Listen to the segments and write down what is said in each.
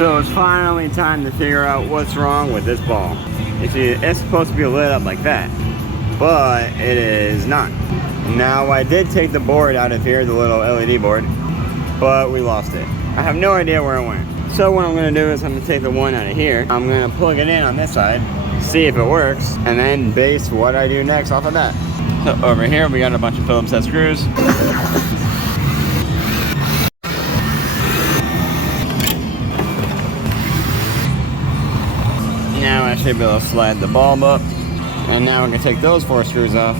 So it's finally time to figure out what's wrong with this ball. You see, it's supposed to be lit up like that, but it is not. Now, I did take the board out of here, the little LED board, but we lost it. I have no idea where it went. So what I'm gonna do is I'm gonna take the one out of here, I'm gonna plug it in on this side, see if it works, and then base what I do next off of that. So over here, we got a bunch of Phillips head screws. Now I should be able to slide the bulb up. And now we're gonna take those 4 screws off.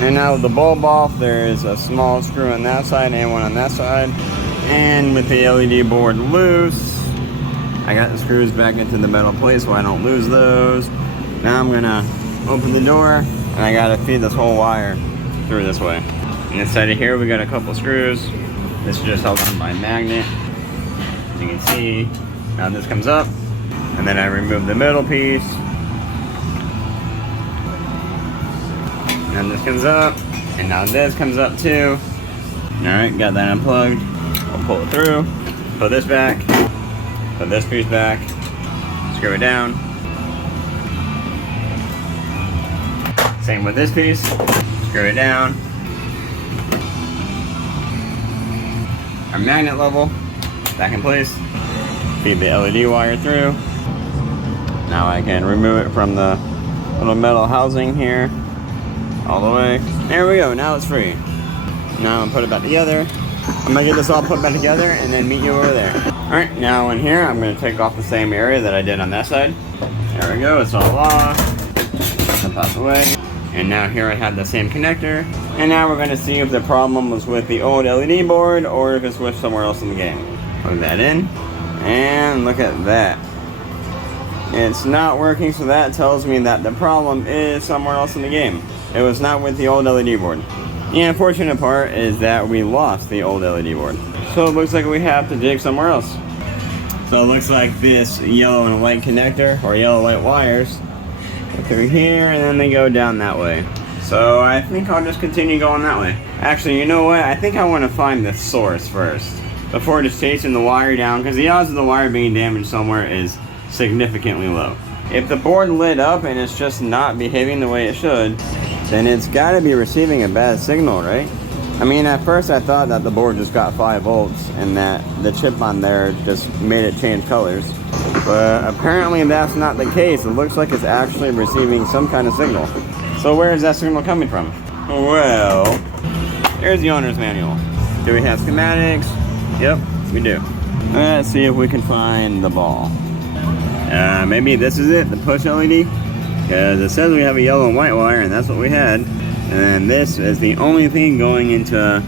And now with the bulb off, there's a small screw on that side and one on that side. And with the LED board loose, I got the screws back into the metal plate so I don't lose those. Now I'm gonna open the door and I gotta feed this whole wire through this way. And inside of here we got a couple screws. This is just held on by a magnet. As you can see, now this comes up. And then I remove the middle piece. And this comes up. And now this comes up too. Alright, got that unplugged. We'll pull it through. Put this back. Put this piece back. Screw it down. Same with this piece. Screw it down. Our magnet level. Back in place. Feed the LED wire through. Now I can remove it from the little metal housing here, all the way. There we go, now it's free. Now I'm gonna put it back together. I'm gonna get this all put back together and then meet you over there. All right, now in here, I'm gonna take off the same area that I did on that side. There we go, it's all off. Step out the way. And now here I have the same connector. And now we're gonna see if the problem was with the old LED board or if it's with somewhere else in the game. Plug that in, and look at that. It's not working, so that tells me that the problem is somewhere else in the game. It was not with the old LED board. The unfortunate part is that we lost the old LED board. So it looks like we have to dig somewhere else. So it looks like this yellow and white connector, or yellow white wires, go through here and then they go down that way. So I think I'll just continue going that way. Actually, you know what? I think I want to find the source first before just chasing the wire down, because the odds of the wire being damaged somewhere is significantly low. If the board lit up and it's just not behaving the way it should, then it's got to be receiving a bad signal, right? I mean, at first I thought that the board just got 5 volts and that the chip on there just made it change colors. But apparently that's not the case. It looks like it's actually receiving some kind of signal. So where is that signal coming from? Well, here's the owner's manual. Do we have schematics? Yep, we do. Let's see if we can find the ball. Maybe this is it, the push LED, because it says we have a yellow and white wire and that's what we had. And then this is the only thing going into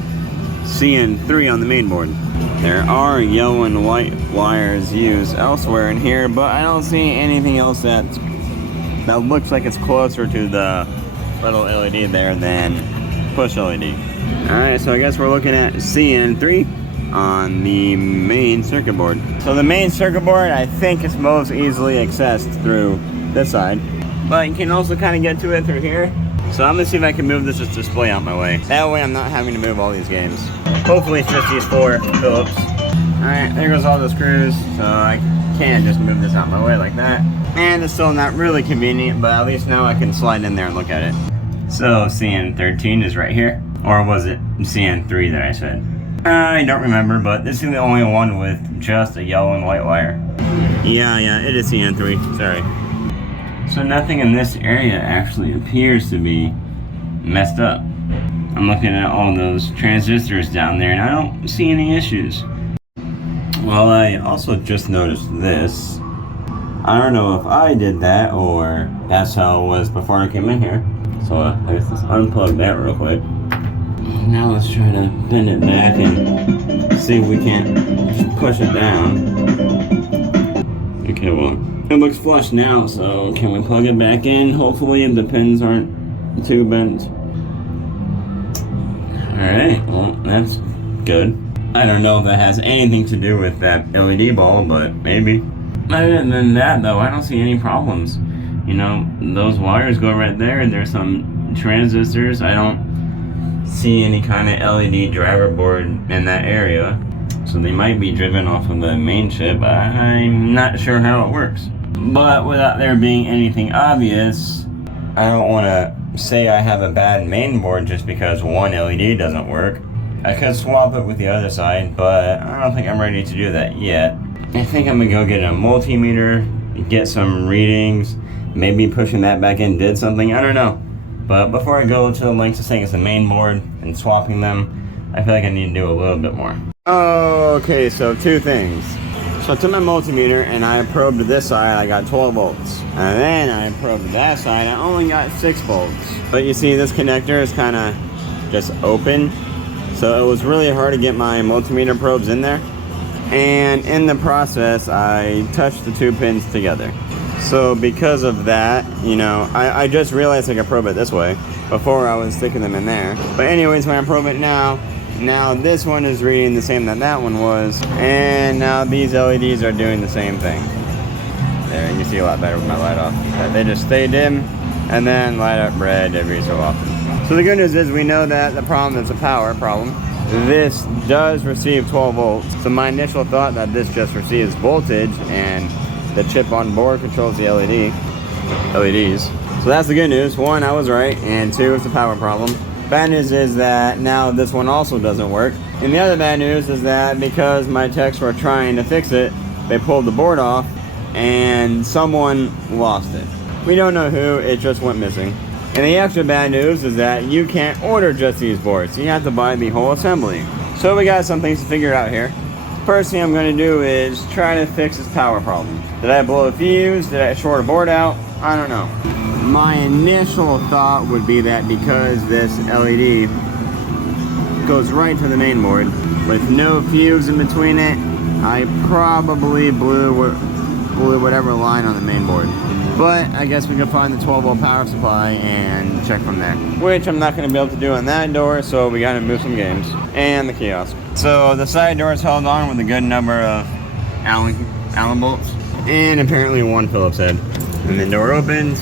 CN3 on the main board. There are yellow and white wires used elsewhere in here, but I don't see anything else that looks like it's closer to the little LED there than push LED. Alright, so I guess we're looking at CN3 on the main circuit board. So the main circuit board, I think, is most easily accessed through this side, but you can also kind of get to it through here. So I'm gonna see if I can move this display out my way. That way I'm not having to move all these games. Hopefully it's just these 4 Phillips. Alright, there goes all the screws, so I can just move this out my way like that. And it's still not really convenient, but at least now I can slide in there and look at it. So CN13 is right here, or was it CN3 that I said? I don't remember, but this is the only one with just a yellow and white wire. Yeah, it is CN3, sorry. So nothing in this area actually appears to be messed up. I'm looking at all those transistors down there and I don't see any issues. Well, I also just noticed this. I don't know if I did that or that's how it was before I came in here. So let's just unplug that real quick. Now let's try to bend it back and see if we can't just push it down. Okay, well, it looks flush now, so can we plug it back in? Hopefully the pins aren't too bent. Alright, well, that's good. I don't know if that has anything to do with that LED ball, but maybe. Other than that, though, I don't see any problems. You know, those wires go right there, and there's some transistors. I don't see any kind of LED driver board in that area. So they might be driven off of the main chip. I'm not sure how it works. But without there being anything obvious, I don't want to say I have a bad main board just because one LED doesn't work. I could swap it with the other side, but I don't think I'm ready to do that yet. I think I'm gonna go get a multimeter, get some readings, maybe pushing that back in did something, I don't know. But before I go to the lengths of saying it's a main board and swapping them, I feel like I need to do a little bit more. Okay, so two things. So I took my multimeter and I probed this side, I got 12 volts. And then I probed that side, I only got 6 volts. But you see this connector is kind of just open. So it was really hard to get my multimeter probes in there. And in the process, I touched the 2 pins together. So because of that, you know, I just realized I could probe it this way. Before I was sticking them in there. But anyways, when I probe it now this one is reading the same that one was. And now these LEDs are doing the same thing. There, you can see a lot better with my light off. They just stay dim and then light up red every so often. So the good news is we know that the problem is a power problem. This does receive 12 volts. So my initial thought that this just receives voltage and the chip on board controls the LEDs. So that's the good news. 1, I was right, and 2, it's a power problem. Bad news is that now this one also doesn't work. And the other bad news is that because my techs were trying to fix it, they pulled the board off and someone lost it. We don't know who, it just went missing. And the extra bad news is that you can't order just these boards. You have to buy the whole assembly. So we got some things to figure out here. First thing I'm going to do is try to fix this power problem. Did I blow a fuse? Did I short a board out? I don't know. My initial thought would be that because this LED goes right to the main board with no fuse in between it, I probably blew whatever line on the main board. But I guess we can find the 12 volt power supply and check from there. Which I'm not going to be able to do on that door, so we got to move some games. And the kiosk. So the side door is held on with a good number of Allen bolts. And apparently 1 Phillips head. And the door opens.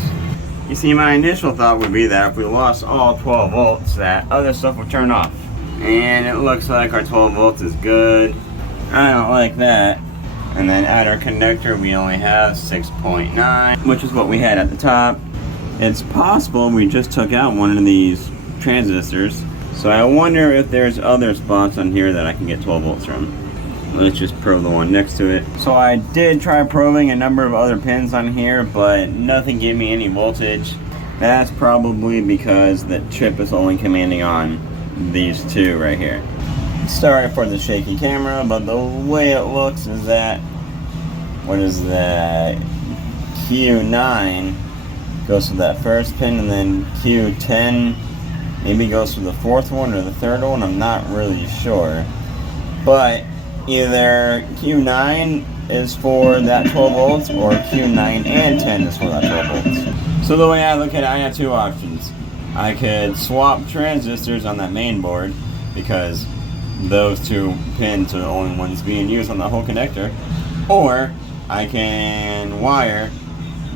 You see, my initial thought would be that if we lost all 12 volts, that other stuff would turn off. And it looks like our 12 volts is good. I don't like that. And then at our connector, we only have 6.9, which is what we had at the top. It's possible we just took out one of these transistors. So I wonder if there's other spots on here that I can get 12 volts from. Let's just probe the one next to it. So I did try probing a number of other pins on here, but nothing gave me any voltage. That's probably because the chip is only commanding on these 2 right here. Sorry for the shaky camera, but the way it looks is that, what is that, Q9 goes to that first pin, and then Q10 maybe goes to the 4th one or the 3rd one, I'm not really sure. But either Q9 is for that 12 volts or Q9 and 10 is for that 12 volts. So the way I look at it, I have 2 options. I could swap transistors on that main board because those 2 pins are the only ones being used on the whole connector, or I can wire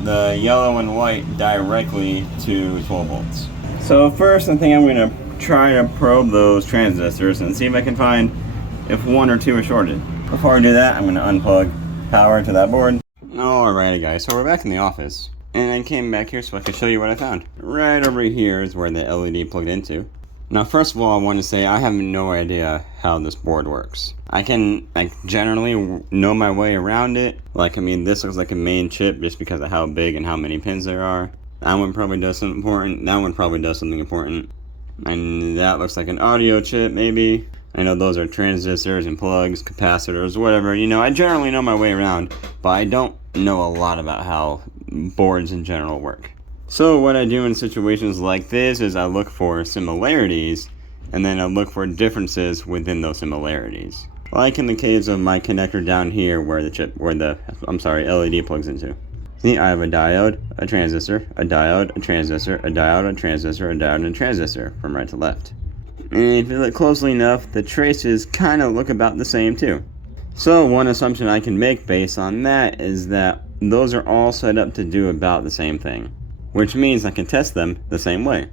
the yellow and white directly to 12 volts. So first I think I'm going to try to probe those transistors and see if I can find if 1 or 2 are shorted. Before I do that, I'm going to unplug power to that board. Alrighty guys, so we're back in the office, and I came back here so I could show you what I found. Right over here is where the LED plugged into. Now, first of all, I want to say I have no idea how this board works. I can generally know my way around it. Like, I mean, this looks like a main chip just because of how big and how many pins there are. That one probably does something important. That one probably does something important. And that looks like an audio chip, maybe. I know those are transistors and plugs, capacitors, whatever. You know, I generally know my way around, but I don't know a lot about how boards in general work. So what I do in situations like this is I look for similarities, and then I look for differences within those similarities. Like in the case of my connector down here where the LED plugs into. See, I have a diode, a transistor, a diode, a transistor, a diode, a transistor, a diode, and a transistor from right to left. And if you look closely enough, the traces kind of look about the same too. So one assumption I can make based on that is that those are all set up to do about the same thing, which means I can test them the same way.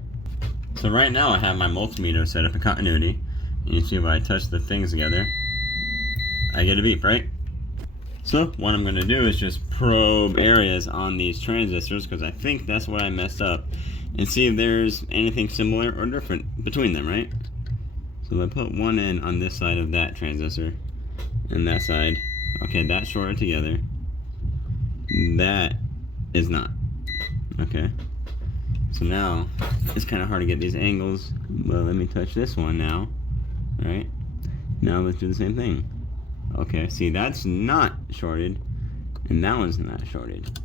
So right now I have my multimeter set up in continuity, and you see when I touch the things together, I get a beep, right? So what I'm going to do is just probe areas on these transistors, because I think that's what I messed up, and see if there's anything similar or different between them, right? So if I put one in on this side of that transistor and that side, okay, that's shorted together. That is not. Okay. So now it's kind of hard to get these angles. Well, let me touch this one now, right? Now let's do the same thing. Okay, see, that's not shorted, and that one's not shorted.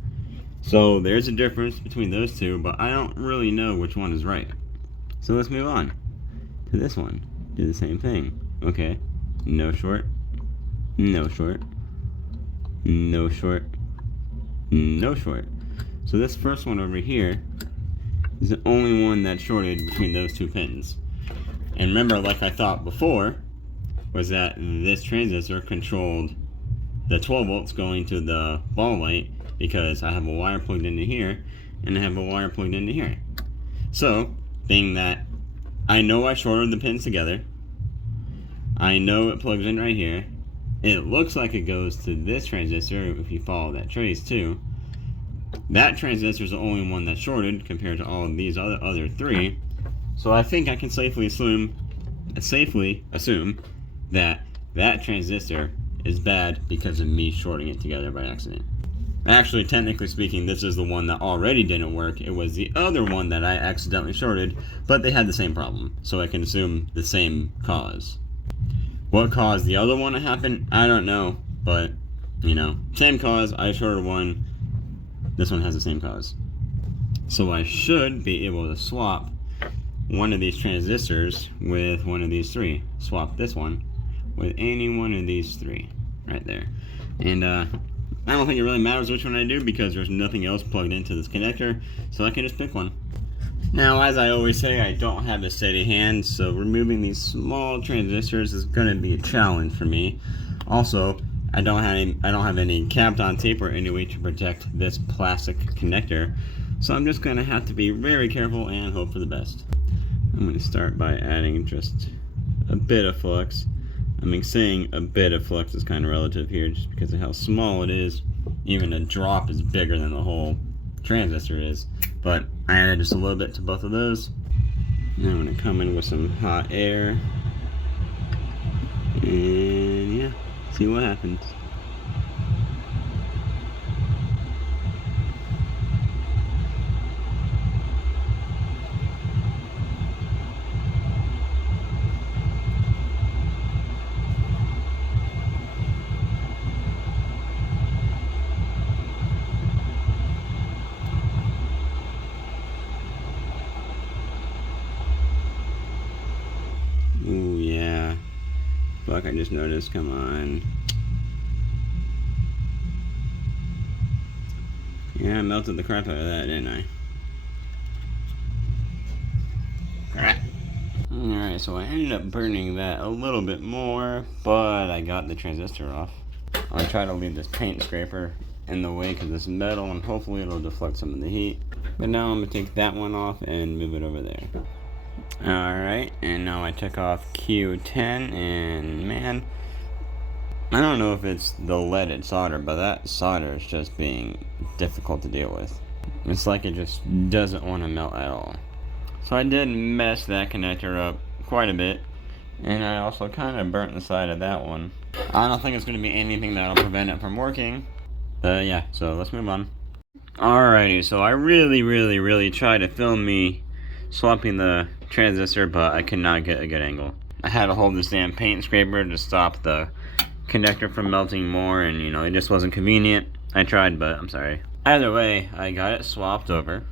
So there's a difference between those two, but I don't really know which one is right. So let's move on to this one. Do the same thing. Okay, no short, no short, no short, no short. So this first one over here is the only one that's shorted between those two pins. And remember, like I thought before, was that this transistor controlled the 12 volts going to the ball light, because I have a wire plugged into here and I have a wire plugged into here. So, being that I know I shorted the pins together, I know it plugs in right here, it looks like it goes to this transistor if you follow that trace too. That transistor is the only one that's shorted compared to all of these other three. So I think I can safely assume that that transistor is bad because of me shorting it together by accident. Actually, technically speaking, this is the one that already didn't work. It was the other one that I accidentally shorted, but they had the same problem, so I can assume the same cause. What caused the other one to happen? I don't know, but, you know, same cause. I shorted one. This one has the same cause. So I should be able to swap one of these transistors with one of these three. Swap this one with any one of these three right there. And I don't think it really matters which one I do, because there's nothing else plugged into this connector, so I can just pick one. Now, as I always say, I don't have a steady hand, so removing these small transistors is going to be a challenge for me. Also, I don't have any Kapton tape or any way to protect this plastic connector, so I'm just going to have to be very careful and hope for the best. I'm going to start by adding just a bit of flux. I'm saying a bit of flux is kind of relative here just because of how small it is. Even a drop is bigger than the whole transistor is. But I added just a little bit to both of those. Now I'm going to come in with some hot air. And yeah, see what happens. Ooh, yeah. Fuck, I just noticed. Come on. Yeah, I melted the crap out of that, didn't I? Alright, so I ended up burning that a little bit more, but I got the transistor off. I'll try to leave this paint scraper in the way because it's metal, and hopefully it'll deflect some of the heat. But now I'm going to take that one off and move it over there. Alright, and now I took off Q10, and man, I don't know if it's the leaded solder, but that solder is just being difficult to deal with. It's like it just doesn't want to melt at all. So I did mess that connector up quite a bit, and I also kind of burnt the side of that one. I don't think it's going to be anything that'll prevent it from working. Yeah, so let's move on. Alrighty, so I really tried to film me swapping the transistor, but I could not get a good angle. I had to hold this damn paint scraper to stop the connector from melting more, and you know, it just wasn't convenient. I tried, but I'm sorry. Either way, I got it swapped over.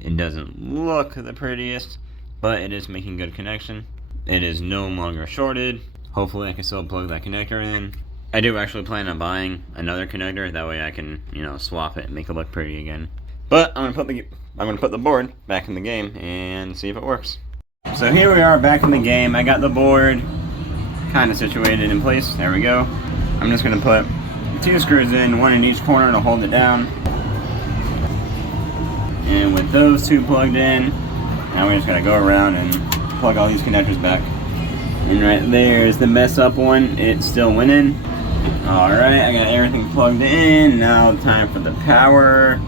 It doesn't look the prettiest, but it is making good connection. It is no longer shorted. Hopefully I can still plug that connector in. I do actually plan on buying another connector, that way I can, you know, swap it and make it look pretty again. But I'm gonna put the board back in the game and see if it works. So here we are back in the game. I got the board kind of situated in place. There we go. I'm just gonna put 2 screws in, one in each corner to hold it down. And with those 2 plugged in, now we're just gonna go around and plug all these connectors back. And right there is the mess up one. It still went in. Alright, I got everything plugged in. Now time for the power.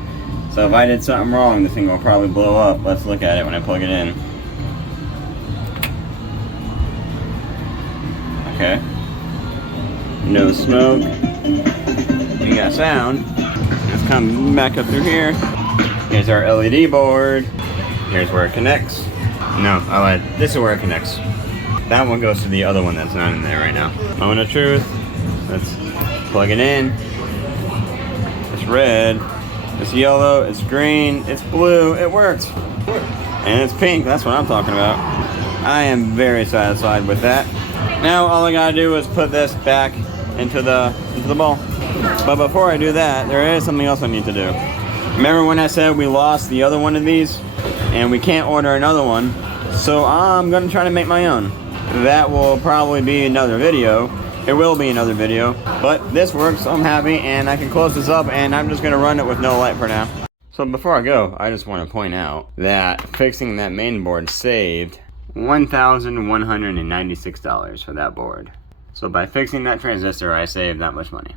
So if I did something wrong, this thing will probably blow up. Let's look at it when I plug it in. Okay. No smoke. We got sound. Let's come back up through here. Here's our LED board. Here's where it connects. No, I lied. This is where it connects. That one goes to the other one that's not in there right now. Moment of truth. Let's plug it in. It's red. It's yellow. It's green. It's blue. It works. And it's pink. That's what I'm talking about. I am very satisfied with that. Now all I gotta do is put this back into the ball. But before I do that, there is something else I need to do. Remember when I said we lost the other one of these? And we can't order another one. So I'm gonna try to make my own. That will probably be another video. It will be another video. But this works, so I'm happy, and I can close this up, and I'm just gonna run it with no light for now. So before I go, I just want to point out that fixing that main board saved $1,196 for that board. So by fixing that transistor, I saved that much money.